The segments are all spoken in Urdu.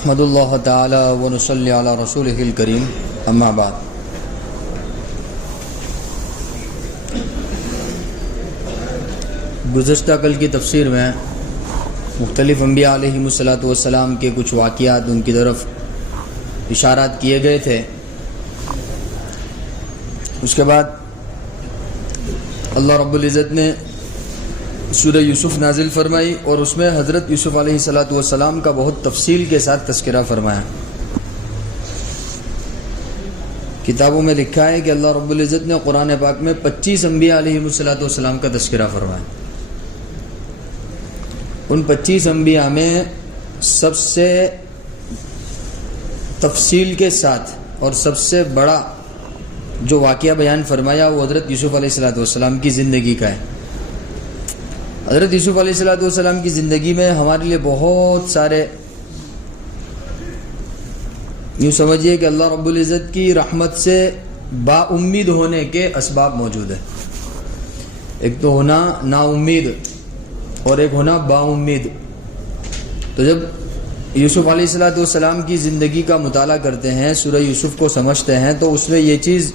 احمد اللہ تعالی ونصلی علی رسولہ الکریم اما بعد. گزشتہ کل کی تفسیر میں مختلف انبیاء علیہم الصلاۃ والسلام کے کچھ واقعات ان کی طرف اشارات کیے گئے تھے. اس کے بعد اللہ رب العزت نے سورہ یوسف نازل فرمائی اور اس میں حضرت یوسف علیہ الصلاۃ والسلام کا بہت تفصیل کے ساتھ تذکرہ فرمایا. کتابوں میں لکھا ہے کہ اللہ رب العزت نے قرآن پاک میں 25 انبیاء علیہم الصلاۃ والسلام کا تذکرہ فرمایا. ان 25 انبیاء میں سب سے تفصیل کے ساتھ اور سب سے بڑا جو واقعہ بیان فرمایا وہ حضرت یوسف علیہ الصلاۃ والسلام کی زندگی کا ہے. حضرت یوسف علیہ الصلاۃ والسلام کی زندگی میں ہمارے لیے بہت سارے، یوں سمجھیے کہ اللہ رب العزت کی رحمت سے با امید ہونے کے اسباب موجود ہیں. ایک تو ہونا نا امید اور ایک ہونا با امید. تو جب یوسف علیہ الصلاۃ والسلام کی زندگی کا مطالعہ کرتے ہیں، سورہ یوسف کو سمجھتے ہیں، تو اس میں یہ چیز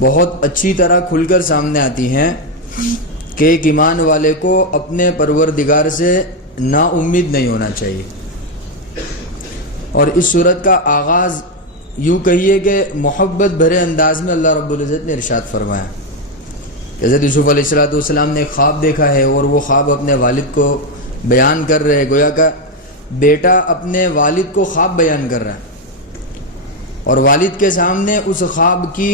بہت اچھی طرح کھل کر سامنے آتی ہیں کہ ایک ایمان والے کو اپنے پروردگار سے نا امید نہیں ہونا چاہیے. اور اس صورت کا آغاز یوں کہیے کہ محبت بھرے انداز میں اللہ رب العزت نے ارشاد فرمایا. حضرت یوسف علیہ الصلاۃ والسلام نے ایک خواب دیکھا ہے اور وہ خواب اپنے والد کو بیان کر رہے، گویا کہ بیٹا اپنے والد کو خواب بیان کر رہا ہے اور والد کے سامنے اس خواب کی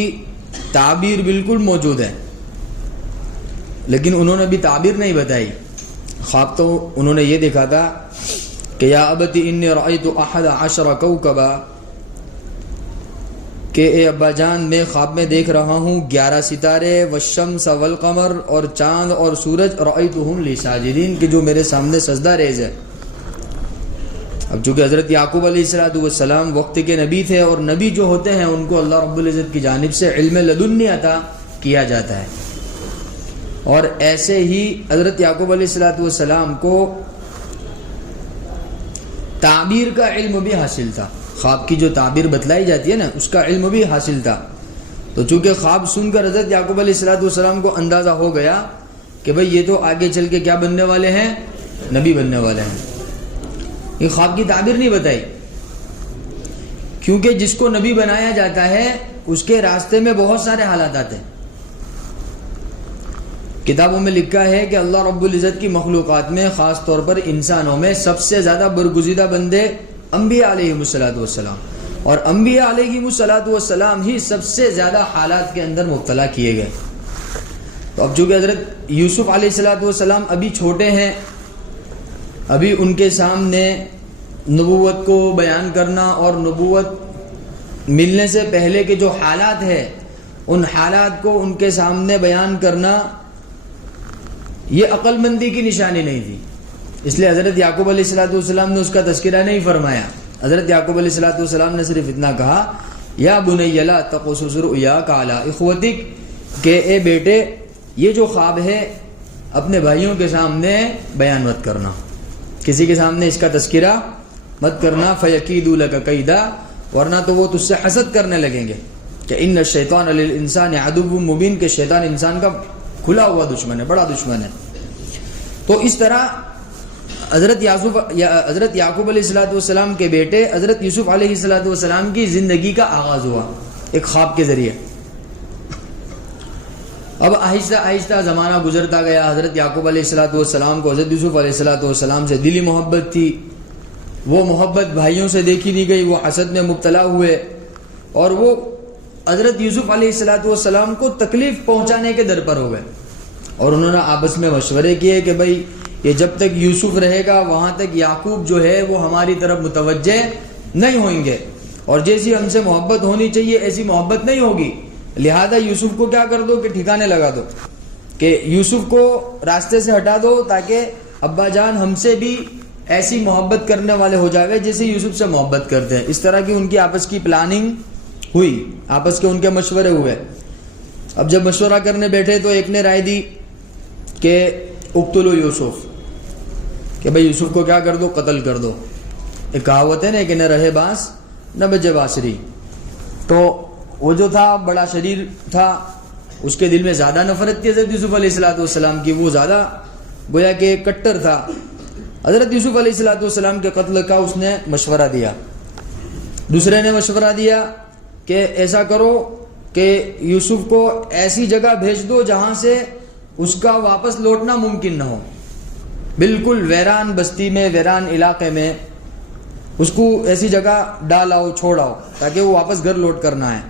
تعبیر بالکل موجود ہے، لیکن انہوں نے بھی تعبیر نہیں بتائی. خواب تو انہوں نے یہ دیکھا تھا کہ یا ابت انی رأیت 11 کوکبا، کہ اے ابا جان میں خواب میں دیکھ رہا ہوں 11 ستارے، والشمس والقمر، اور چاند اور سورج، رأیتہم لی ساجدین، کہ جو میرے سامنے سجدہ ریز ہے. اب چونکہ حضرت یعقوب علیہ الصلوۃ والسلام وقت کے نبی تھے اور نبی جو ہوتے ہیں ان کو اللہ رب العزت کی جانب سے علم لدنی عطا کیا جاتا ہے، اور ایسے ہی حضرت یعقوب علیہ الصلوۃ والسلام کو تعبیر کا علم بھی حاصل تھا. خواب کی جو تعبیر بتلائی جاتی ہے نا، اس کا علم بھی حاصل تھا. تو چونکہ خواب سن کر حضرت یعقوب علیہ الصلوۃ والسلام کو اندازہ ہو گیا کہ بھئی یہ تو آگے چل کے کیا بننے والے ہیں، نبی بننے والے ہیں. یہ خواب کی تعبیر نہیں بتائی، کیونکہ جس کو نبی بنایا جاتا ہے اس کے راستے میں بہت سارے حالات آتے ہیں. کتابوں میں لکھا ہے کہ اللہ رب العزت کی مخلوقات میں، خاص طور پر انسانوں میں، سب سے زیادہ برگزیدہ بندے انبیاء علیہم الصلوۃ والسلام، اور انبیاء علیہم الصلوۃ والسلام ہی سب سے زیادہ حالات کے اندر مبتلا کیے گئے. تو اب چونکہ حضرت یوسف علیہ الصلوۃ والسلام ابھی چھوٹے ہیں، ابھی ان کے سامنے نبوت کو بیان کرنا اور نبوت ملنے سے پہلے کے جو حالات ہیں ان حالات کو ان کے سامنے بیان کرنا یہ عقل مندی کی نشانی نہیں تھی. اس لیے حضرت یعقوب علیہ الصلوۃ والسلام نے اس کا تذکرہ نہیں فرمایا. حضرت یعقوب علیہ الصلوۃ والسلام نے صرف اتنا کہا یا بنی لا تقصص رؤیاک علی اخوتک، کہ اے بیٹے یہ جو خواب ہے اپنے بھائیوں کے سامنے بیان مت کرنا، کسی کے سامنے اس کا تذکرہ مت کرنا. فیکیدوا لک کیدا، ورنہ تو وہ تجھ سے حسد کرنے لگیں گے کہ ان الشیطان للانسان عدو مبین، کہ شیطان انسان کا کھلا ہوا دشمن ہے، بڑا دشمن ہے. تو اس طرح حضرت یعقوب علیہ الصلوۃ والسلام کے بیٹے حضرت یوسف علیہ الصلوۃ والسلام کی زندگی کا آغاز ہوا ایک خواب کے ذریعے. اب آہستہ آہستہ زمانہ گزرتا گیا. حضرت یعقوب علیہ الصلوۃ والسلام کو حضرت یوسف علیہ الصلوۃ والسلام سے دلی محبت تھی. وہ محبت بھائیوں سے دیکھی نہیں گئی، وہ حسد میں مبتلا ہوئے اور وہ حضرت یوسف علیہ الصلوۃ والسلام کو تکلیف پہنچانے کے در پر ہو گئے. اور انہوں نے آپس میں مشورے کیے کہ بھئی یہ جب تک یوسف رہے گا وہاں تک یعقوب جو ہے وہ ہماری طرف متوجہ نہیں ہوئیں گے، اور جیسی ہم سے محبت ہونی چاہیے ایسی محبت نہیں ہوگی. لہذا یوسف کو کیا کر دو کہ ٹھکانے لگا دو، کہ یوسف کو راستے سے ہٹا دو تاکہ ابا جان ہم سے بھی ایسی محبت کرنے والے ہو جائے جیسے یوسف سے محبت کرتے ہیں. اس طرح کی ان کی آپس کی پلاننگ ہوئی، آپس کے ان کے مشورے ہوئے. اب جب مشورہ کرنے بیٹھے تو ایک نے رائے دی کہ اقتلوا یوسف، کہ بھئی یوسف کو کیا کر دو، قتل کر دو. ایک کہاوت ہے نا کہ نہ رہے بانس نہ بجے بانسری. تو وہ جو تھا بڑا شریر تھا, اس کے دل میں زیادہ نفرت تھی حضرت یوسف علیہ السلام کی, وہ زیادہ گویا کہ کٹر تھا. حضرت یوسف علیہ السلام کے قتل کا اس نے مشورہ دیا. دوسرے نے مشورہ دیا کہ ایسا کرو کہ یوسف کو ایسی جگہ بھیج دو جہاں سے اس کا واپس لوٹنا ممکن نہ ہو, بالکل ویران بستی میں, ویران علاقے میں اس کو ایسی جگہ ڈال آؤ, چھوڑ آؤ, تاکہ وہ واپس گھر لوٹ کر نہ آئے.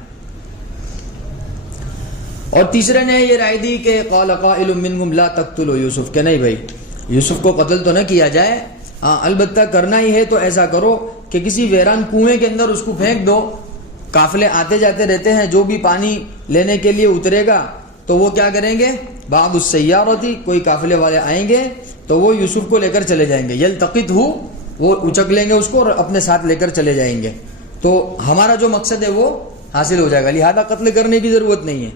اور تیسرے نے یہ رائے دی کہ قال قائل منهم لا تقتلوا یوسف, کہ نہیں بھائی یوسف کو قتل تو نہ کیا جائے, ہاں البتہ کرنا ہی ہے تو ایسا کرو کہ کسی ویران کنویں کے اندر اس کو پھینک دو. قافلے آتے جاتے رہتے ہیں, جو بھی پانی لینے کے لیے اترے گا تو وہ کیا کریں گے, بعض السیارتی, کوئی قافلے والے آئیں گے تو وہ یوسف کو لے کر چلے جائیں گے. یلتقطہ, وہ اچک لیں گے اس کو اور اپنے ساتھ لے کر چلے جائیں گے. تو ہمارا جو مقصد ہے وہ حاصل ہو جائے گا, لہذا قتل کرنے کی ضرورت نہیں ہے.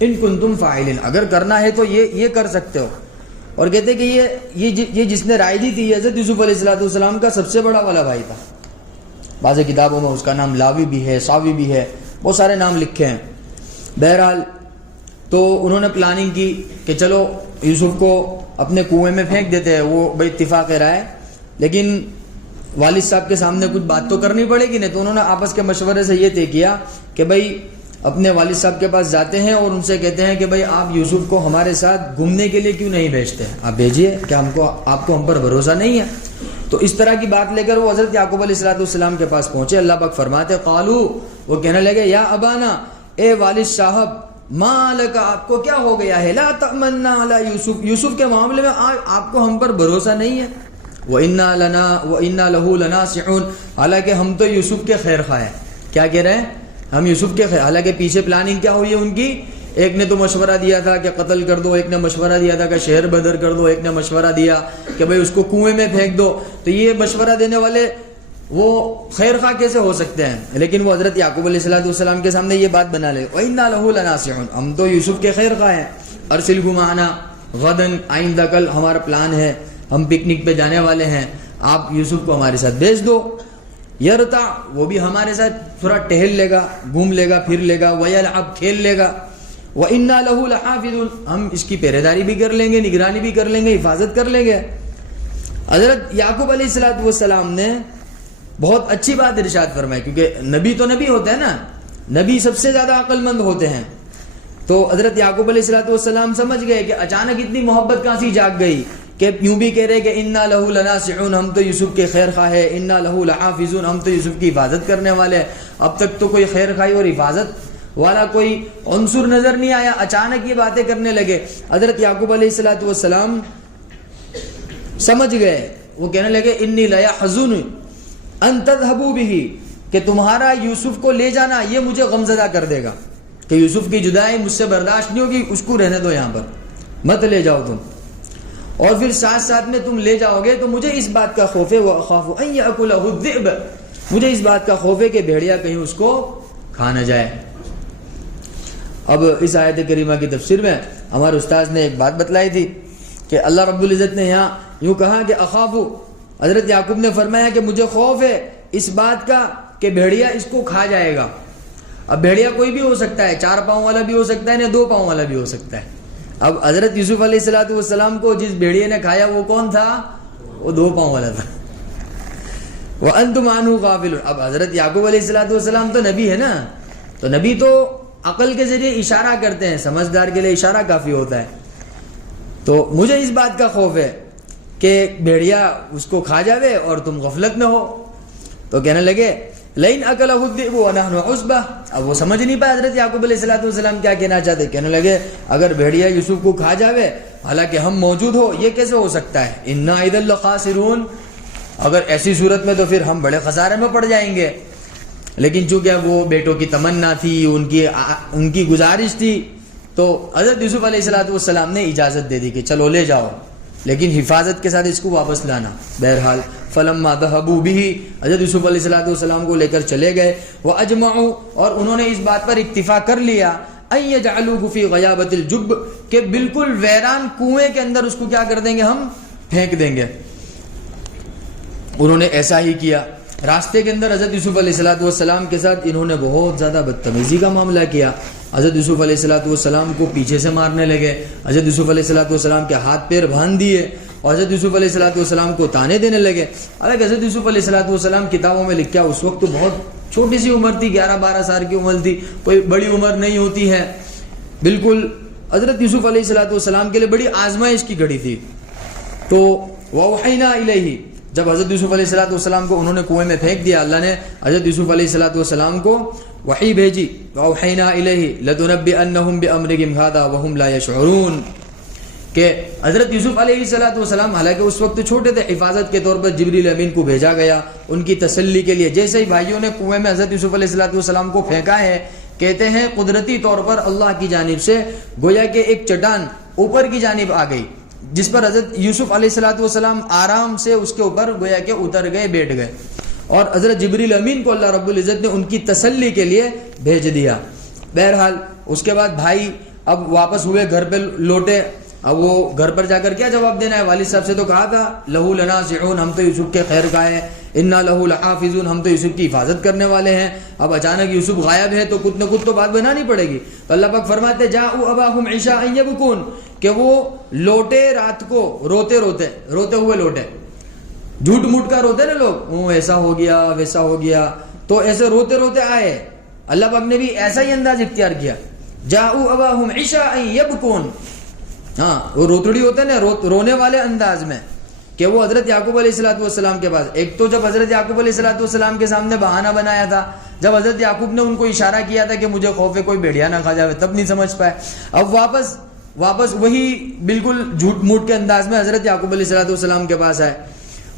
ان کنتم فاعلین, اگر کرنا ہے تو یہ کر سکتے ہو. اور کہتے کہ یہ جس نے رائے دی تھی حضرت یوسف علیہ السلام کا سب سے بڑا والا بھائی تھا. بعض کتابوں میں اس کا نام لاوی بھی ہے, ساوی بھی ہے, بہت سارے نام لکھے ہیں. بہرحال تو انہوں نے پلاننگ کی کہ چلو یوسف کو اپنے کنویں میں پھینک دیتے ہیں. وہ بھائی اتفاق رائے, لیکن والد صاحب کے سامنے کچھ بات تو کرنی پڑے گی نہیں. تو انہوں نے آپس کے مشورے سے یہ طے کیا کہ بھائی اپنے والد صاحب کے پاس جاتے ہیں اور ان سے کہتے ہیں کہ بھائی آپ یوسف کو ہمارے ساتھ گھومنے کے لیے کیوں نہیں بھیجتے, آپ بھیجیے, کہ آپ کو ہم پر بھروسہ نہیں ہے. تو اس طرح کی بات لے کر وہ حضرت یعقوب علیہ السلام کے پاس پہنچے. اللہ پاک فرماتے قالو, وہ کہنے لگے یا ابانا, اے والد صاحب, ما لک, آپ کو کیا ہو گیا ہے, لا تأمنا علی یوسف, یوسف کے معاملے میں آپ کو ہم پر بھروسہ نہیں ہے. وَإِنَّا لَهُ لَنَاصِحُونَ, حالانکہ ہم تو یوسف کے خیر خواہ ہیں. کیا کہہ رہے ہیں, ہم یوسف کے خیر, حالانکہ پیچھے پلاننگ کیا ہوئی ہے ان کی, ایک نے تو مشورہ دیا تھا کہ قتل کر دو, ایک نے مشورہ دیا تھا کہ شہر بدر کر دو, ایک نے مشورہ دیا کہ بھئی اس کو کنویں میں پھینک دو. تو یہ مشورہ دینے والے وہ خیر خواہ کیسے ہو سکتے ہیں؟ لیکن وہ حضرت یعقوب علیہ السلام کے سامنے یہ بات بنا لے, وَإِنَّا لَهُ لَنَاصِحُونَ, ہم تو یوسف کے خیر خواہ ہیں. أَرْسِلْهُ مَعَنَا غَدًا, آئندہ کل ہمارا پلان ہے, ہم پکنک پہ جانے والے ہیں, آپ یوسف کو ہمارے ساتھ بھیج دو. یرتع, وہ بھی ہمارے ساتھ تھوڑا ٹہل لے گا, گھوم لے گا, پھر لے گا, ویلعب, کھیل لے گا. وَإِنَّا لَهُ لَحَافِظُونَ, ہم اس کی پہرے داری بھی کر لیں گے, نگرانی بھی کر لیں گے, حفاظت کر لیں گے. حضرت یعقوب علیہ السلام نے بہت اچھی بات ارشاد فرمائی, کیونکہ نبی تو نبی ہوتا ہے نا, نبی سب سے زیادہ عقل مند ہوتے ہیں. تو حضرت یعقوب علیہ السلام سمجھ گئے کہ اچانک اتنی محبت کہاں سے جاگ گئی, کہ یوں بھی کہہ رہے کہ انا لہو لناصحون, ہم تو یوسف کے خیر خواہ ہیں, انا لہو لحافظون, ہم تو یوسف کی حفاظت کرنے والے ہیں. اب تک تو کوئی خیر خواہی اور حفاظت والا کوئی عنصر نظر نہیں آیا, اچانک یہ باتیں کرنے لگے. حضرت یعقوب علیہ السلام سمجھ گئے, وہ کہنے لگے انی لیحزن ان تذهبوا به, کہ تمہارا یوسف کو لے جانا یہ مجھے غمزدہ کر دے گا, کہ یوسف کی جدائی مجھ سے برداشت نہیں ہوگی, اس کو رہنے دو یہاں پر, مت لے جاؤ تم. اور پھر ساتھ ساتھ میں تم لے جاؤ گے تو مجھے اس بات کا خوف ہے, وَأَخَافُ أَن يَأْكُلَهُ الذِّئْبُ, مجھے اس بات کا خوف ہے کہ بھیڑیا کہیں اس کو کھا نہ جائے. اب اس آیت کریمہ کی تفسیر میں ہمارے استاذ نے ایک بات بتلائی تھی کہ اللہ رب العزت نے یہاں یوں کہا کہ اخافو, حضرت یعقوب نے فرمایا کہ مجھے خوف ہے اس بات کا کہ بھیڑیا اس کو کھا جائے گا. اب بھیڑیا کوئی بھی ہو سکتا ہے, 4 پاؤں والا بھی ہو سکتا ہے, یا 2 پاؤں والا بھی ہو سکتا ہے. اب حضرت یوسف علیہ السلام کو جس بھیڑیے نے کھایا وہ کون تھا, وہ 2 پاؤں والا تھا. وَأَنْتُمْ عَنْهُ غَافِلُونَ, اب حضرت یعقوب علیہ السلام تو نبی ہے نا, تو نبی تو عقل کے ذریعے اشارہ کرتے ہیں, سمجھدار کے لیے اشارہ کافی ہوتا ہے. تو مجھے اس بات کا خوف ہے کہ بھیڑیا اس کو کھا جاوے اور تم غفلت میں ہو. تو کہنے لگے لئن اکلہ الذئب ونحن عصبہ, اب وہ سمجھ نہیں پائے حضرت یعقوب علیہ السلام کیا کہنا چاہتے. کہنے لگے اگر بھیڑیا یوسف کو کھا جاوے حالانکہ ہم موجود ہو, یہ کیسے ہو سکتا ہے, انا اذا لخاسرون, اگر ایسی صورت میں تو پھر ہم بڑے خسارے میں پڑ جائیں گے. لیکن چونکہ وہ بیٹوں کی تمنا تھی, ان کی گزارش تھی, تو حضرت یوسف علیہ السلام نے اجازت دے دی کہ چلو لے جاؤ, لیکن حفاظت کے ساتھ اس کو واپس لانا. بہرحال فلما ذهبوا به, حضرت یوسف علیہ السلام کو لے کر چلے گئے. واجمعوا, اور انہوں نے اس بات پر اتفاق کر لیا, ان يجعلوه في غيابة الجب, کہ بالکل ویران کنویں کے اندر اس کو کیا کر دیں گے, ہم پھینک دیں گے. انہوں نے ایسا ہی کیا. راستے کے اندر حضرت یوسف علیہ السلام کے ساتھ انہوں نے بہت زیادہ بدتمیزی کا معاملہ کیا. حضرت یوسف علیہ السلام کو پیچھے سے مارنے لگے, حضرت یوسف علیہ السلام کے ہاتھ پیر باندھ دیے اور حضرت یوسف علیہ السلام کو تانے دینے لگے. حالانکہ حضرت یوسف علیہ السلام کتابوں میں لکھا اس وقت تو بہت چھوٹی سی عمر تھی, 11-12 سال کی عمر تھی, کوئی بڑی عمر نہیں ہوتی ہے. بالکل حضرت یوسف علیہ السلام کے لیے بڑی آزمائش کی گھڑی تھی. تو وَأَوْحَيْنَا إِلَيْهِ, جب حضرت یوسف علیہ السلام کو انہوں نے کنویں میں پھینک دیا, اللہ نے حضرت یوسف علیہ السلام کو وحی بھیجی. وَأَوْحَيْنَا إِلَيْهِ لَتُنَبِّئَنَّهُم بِأَمْرِهِمْ هَذَا وَهُمْ لَا يَشْعُرُونَ, کہ حضرت یوسف علیہ السلام حالانکہ اس وقت چھوٹے تھے, حفاظت کے طور پر جبریل امین کو بھیجا گیا ان کی تسلی کے لیے. جیسے ہی بھائیوں نے کنویں میں حضرت یوسف علیہ السلام کو پھینکا ہے, کہتے ہیں قدرتی طور پر اللہ کی جانب سے گویا کہ ایک چٹان اوپر کی جانب آ گئی, جس پر حضرت یوسف علیہ السلام آرام سے اس کے اوپر گویا کہ اتر گئے, بیٹھ گئے, اور حضرت جبریل امین کو اللہ رب العزت نے ان کی تسلی کے لیے بھیج دیا. بہرحال اس کے بعد بھائی اب واپس ہوئے, گھر پہ لوٹے. اب وہ گھر پر جا کر کیا جواب دینا ہے؟ والد صاحب سے تو کہا تھا لہو لناصحون, ہم تو یوسف کے خیر کا ہے, انا لہو لحافظون, ہم تو یوسف کی حفاظت کرنے والے ہیں. اب اچانک یوسف غائب ہے تو کچھ نہ کچھ تو بات بنانی پڑے گی. تو اللہ پاک فرماتے جاءوا اباہم عشاء یبکون, کہ وہ لوٹے رات کو روتے ہوئے لوٹے. جھوٹ موٹ کا روتے نا لوگ, ایسا ہو گیا ویسا ہو گیا, تو ایسے روتے روتے آئے. اللہ پاک نے بھی ایسا ہی انداز اختیار کیا, جاءوا اباہم عشاء یبکون. ہاں وہ روتڑی ہوتا ہے نا, رونے والے انداز میں, کہ وہ حضرت یعقوب علیہ السلام کے پاس. ایک تو جب حضرت یعقوب علیہ السلام کے سامنے بہانہ بنایا تھا, جب حضرت یعقوب نے ان کو اشارہ کیا تھا کہ مجھے خوف ہے کوئی بھیڑیا نہ کھا جائے, تب نہیں سمجھ پائے. اب واپس وہی بالکل جھوٹ موٹ کے انداز میں حضرت یعقوب علیہ السلام کے پاس آئے.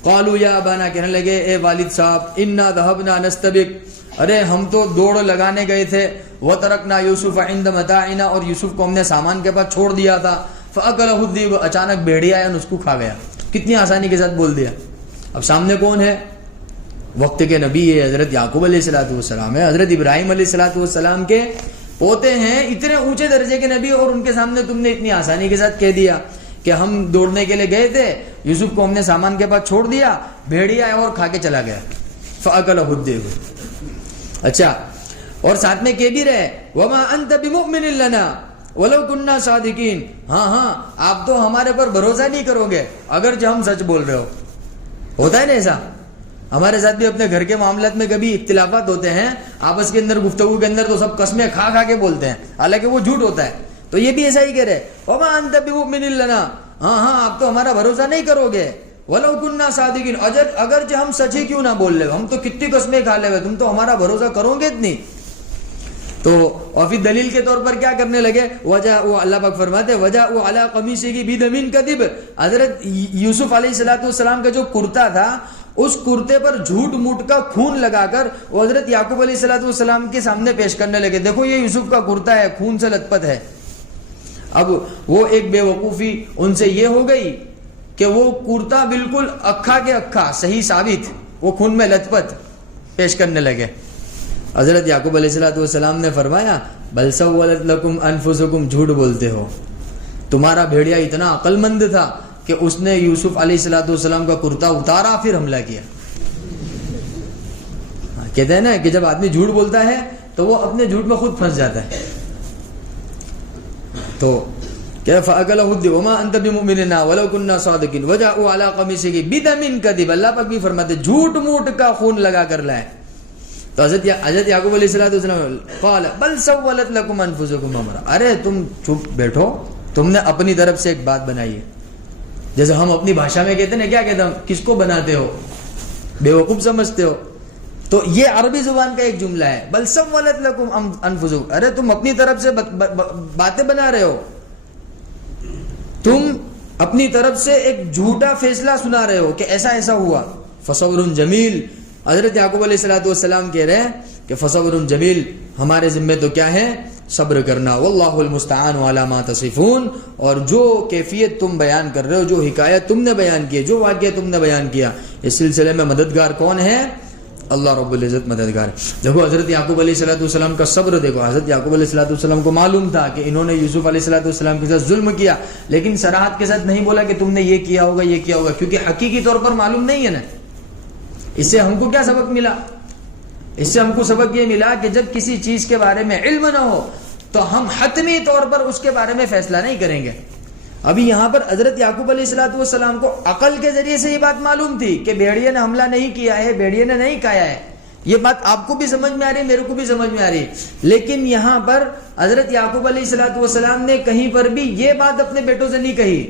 قالوا یا ابانا, کہنے لگے اے والد صاحب, انا ذهبنا نستبق, ارے ہم تو دوڑ لگانے گئے تھے. وترکنا یوسف عند متاعنا, اور یوسف کو ہم نے سامان کے پاس چھوڑ دیا تھا. فاکلہ الذئب, اچانک بھیڑیا آیا اور اس کو کھا گیا. کتنی آسانی کے ساتھ بول دیا. اب سامنے کون ہے؟ وقت کے نبی ہے حضرت یعقوب علیہ السلام ہے, حضرت ابراہیم علیہ السلام کے پوتے ہیں, اتنے اونچے درجے کے نبی, اور ان کے سامنے تم نے اتنی آسانی کے ساتھ کہہ دیا کہ ہم دوڑنے کے لیے گئے تھے, یوسف کو ہم نے سامان کے پاس چھوڑ دیا, بھیڑیا آیا اور کھا کے چلا گیا. فاکلہ الذئب. اچھا, اور ساتھ میں کہہ بھی رہے وما انت بمؤمن لنا ولو كنا صادقین, ہاں آپ تو ہمارے پر بھروسہ نہیں کرو گے اگر جو ہم سچ بول رہے ہو. ہوتا ہے نا ایسا, ہمارے ساتھ بھی اپنے گھر کے معاملات میں کبھی اختلافات ہوتے ہیں, آپس کے اندر گفتگو کے اندر تو سب قسمیں کھا کے بولتے ہیں, حالانکہ وہ جھوٹ ہوتا ہے. تو یہ بھی ایسا ہی کہہ رہے وما انت بمؤمن لنا, ہاں آپ تو ہمارا بھروسہ نہیں کرو گے. ولو كنا صادقین, اگر جو ہم سچ ہی کیوں نہ بول رہے, ہم تو کتنی قسمیں کھا لے ہوئے, تم تو ہمارا بھروسہ کرو گے اتنی. تو اور پھر دلیل کے طور پر کیا کرنے لگے, اللہ پاک فرماتے وجاءوا علی قمیصہ بدم کذب, حضرت یوسف علیہ السلام کا جو کرتا تھا اس کرتے پر جھوٹ موٹ کا خون لگا کر وہ حضرت یعقوب علیہ السلام کے سامنے پیش کرنے لگے. دیکھو یہ یوسف کا کرتا ہے, خون سے لت پت ہے. اب وہ ایک بے وقوفی ان سے یہ ہو گئی کہ وہ کرتا بالکل اکھا کے اکھا صحیح ثابت, وہ خون میں لت پت پیش کرنے لگے. حضرت یعقوب علیہ السلام نے فرمایا بل سولت لکم انفسکم, جھوٹ بولتے ہو, تمہارا بھیڑیا اتنا عقل مند تھا کہ اس نے یوسف علیہ السلام کا کرتا اتارا پھر حملہ کیا. کہتے ہیں نا کہ جب آدمی جھوٹ بولتا ہے تو وہ اپنے جھوٹ میں خود پھنس جاتا ہے. تو کہ فاکلہ الذئب وما انت بمؤمن لنا ولو كنا صادقین وجاءوا علی قمیصہ بدم کذب, اللہ پاک بھی فرماتے جھوٹ موٹ کا خون لگا کر لائے. تو حضرت یعقوب علیہ السلام قال بل سولت لکم انفسکم امرا, ارے تم چپ بیٹھو, تم نے اپنی طرف سے ایک بات بنائی ہے. جیسے ہم اپنی بھاشا میں کہتے ہیں, کیا کہتے ہیں, کس کو بناتے ہو, بے وقوف سمجھتے ہو. تو یہ عربی زبان کا ایک جملہ ہے, بل سولت لکم انفسکم, ارے تم اپنی طرف سے باتیں بنا رہے ہو, تم اپنی طرف سے ایک جھوٹا فیصلہ سنا رہے ہو کہ ایسا ایسا ہوا. فصبر جمیل, حضرت یعقوب علیہ السلام کہہ رہے ہیں کہ فصبر جمیل, ہمارے ذمہ تو کیا ہے, صبر کرنا. واللہ المستعان علی ما تصفون, اور جو کیفیت تم بیان کر رہے ہو, جو حکایت تم نے بیان کی, جو واقعہ تم نے بیان کیا, اس سلسلے میں مددگار کون ہے؟ اللہ رب العزت مددگار ہے. دیکھو حضرت یعقوب علیہ السلام کا صبر دیکھو. حضرت یعقوب علیہ السلام کو معلوم تھا کہ انہوں نے یوسف علیہ السلام کے ساتھ ظلم کیا, لیکن صراحت کے ساتھ نہیں بولا کہ تم نے یہ کیا ہوگا یہ کیا ہوگا, کیونکہ حقیقی طور پر معلوم نہیں ہے نا. اس سے ہم کو کیا سبق ملا؟ اس سے ہم کو سبق یہ ملا کہ جب کسی چیز کے بارے میں علم نہ ہو تو ہم حتمی طور پر اس کے بارے میں فیصلہ نہیں کریں گے. ابھی یہاں پر حضرت یعقوب علیہ السلام کو عقل کے ذریعے سے یہ بات معلوم تھی کہ بھیڑیے نے حملہ نہیں کیا ہے, بھیڑیے نے نہیں کھایا ہے. یہ بات آپ کو بھی سمجھ میں آ رہی ہے, میرے کو بھی سمجھ میں آ رہی ہے. لیکن یہاں پر حضرت یعقوب علیہ السلام نے کہیں پر بھی یہ بات اپنے بیٹوں سے نہیں کہی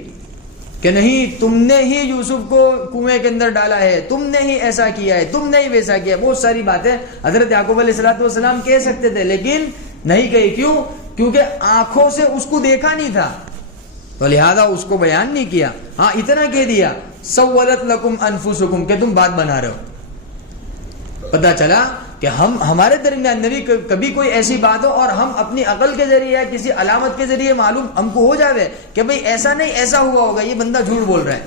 کہ نہیں تم نے ہی یوسف کو کنویں کے اندر ڈالا ہے, تم نے ہی ایسا کیا ہے, تم نے ہی ویسا کیا. بہت ساری باتیں حضرت یعقوب علیہ السلام کہہ سکتے تھے لیکن نہیں کہی. کیوں؟ کیونکہ آنکھوں سے اس کو دیکھا نہیں تھا تو لہذا اس کو بیان نہیں کیا. ہاں اتنا کہہ دیا سولت لکم انفسکم کہ تم بات بنا رہے ہو. پتا چلا کہ ہمارے درمیان نبی کبھی کوئی ایسی بات ہو اور ہم اپنی عقل کے ذریعے یا کسی علامت کے ذریعے معلوم ہم کو ہو جاوے کہ بھئی ایسا نہیں ایسا ہوا ہوگا, یہ بندہ جھوٹ بول رہا ہے,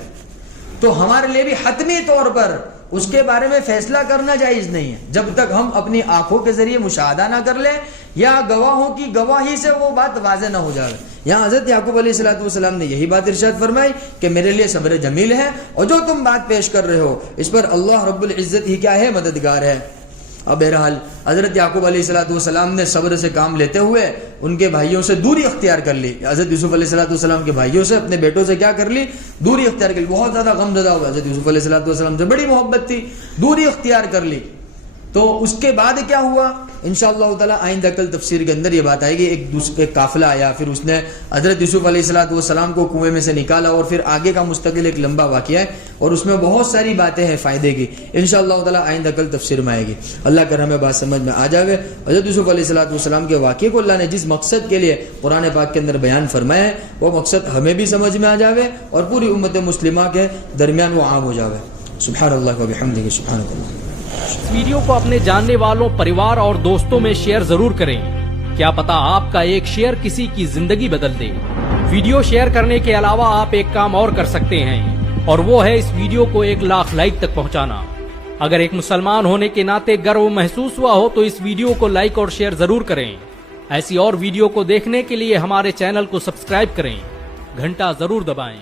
تو ہمارے لیے بھی حتمی طور پر اس کے بارے میں فیصلہ کرنا جائز نہیں ہے جب تک ہم اپنی آنکھوں کے ذریعے مشاہدہ نہ کر لیں یا گواہوں کی گواہی سے وہ بات واضح نہ ہو جائے. یہاں حضرت یعقوب علیہ السلام نے یہی بات ارشاد فرمائی کہ میرے لیے صبر جمیل ہے اور جو تم بات پیش کر رہے ہو اس پر اللہ رب العزت ہی کیا ہے, مددگار ہے. اب بہرحال حضرت یعقوب علیہ السلام نے صبر سے کام لیتے ہوئے ان کے بھائیوں سے دوری اختیار کر لی. حضرت یوسف علیہ السلام کے بھائیوں سے, اپنے بیٹوں سے کیا کر لی؟ دوری اختیار کر لی. بہت زیادہ غم زدہ ہوا, حضرت یوسف علیہ السلام سے بڑی محبت تھی, دوری اختیار کر لی. تو اس کے بعد کیا ہوا انشاءاللہ تعالی آئندہ کل تفسیر کے اندر یہ بات آئے گی. ایک قافلہ آیا, پھر اس نے حضرت یوسف علیہ السلام کو کنویں میں سے نکالا اور پھر آگے کا مستقل ایک لمبا واقعہ ہے اور اس میں بہت ساری باتیں ہیں فائدے کی. انشاءاللہ تعالی آئندہ کل تفسیر میں آئے گی. اللہ کر ہمیں بات سمجھ میں آ جاوے. حضرت یوسف علیہ السلام کے واقعے کو اللہ نے جس مقصد کے لیے قرآن پاک کے اندر بیان فرمایا ہے وہ مقصد ہمیں بھی سمجھ میں آ جاوے اور پوری امت مسلمہ کے درمیان وہ عام ہو جاوے. سبحان اللہ و بحمدہ سبحان اللہ. اس ویڈیو کو اپنے جاننے والوں, پریوار اور دوستوں میں شیئر ضرور کریں. کیا پتا آپ کا ایک شیئر کسی کی زندگی بدل دے. ویڈیو شیئر کرنے کے علاوہ آپ ایک کام اور کر سکتے ہیں اور وہ ہے اس ویڈیو کو 1 لاکھ لائک تک پہنچانا. اگر ایک مسلمان ہونے کے ناطے گرو محسوس ہوا ہو تو اس ویڈیو کو لائک اور شیئر ضرور کریں. ایسی اور ویڈیو کو دیکھنے کے لیے ہمارے چینل کو سبسکرائب کریں, گھنٹا ضرور دبائیں.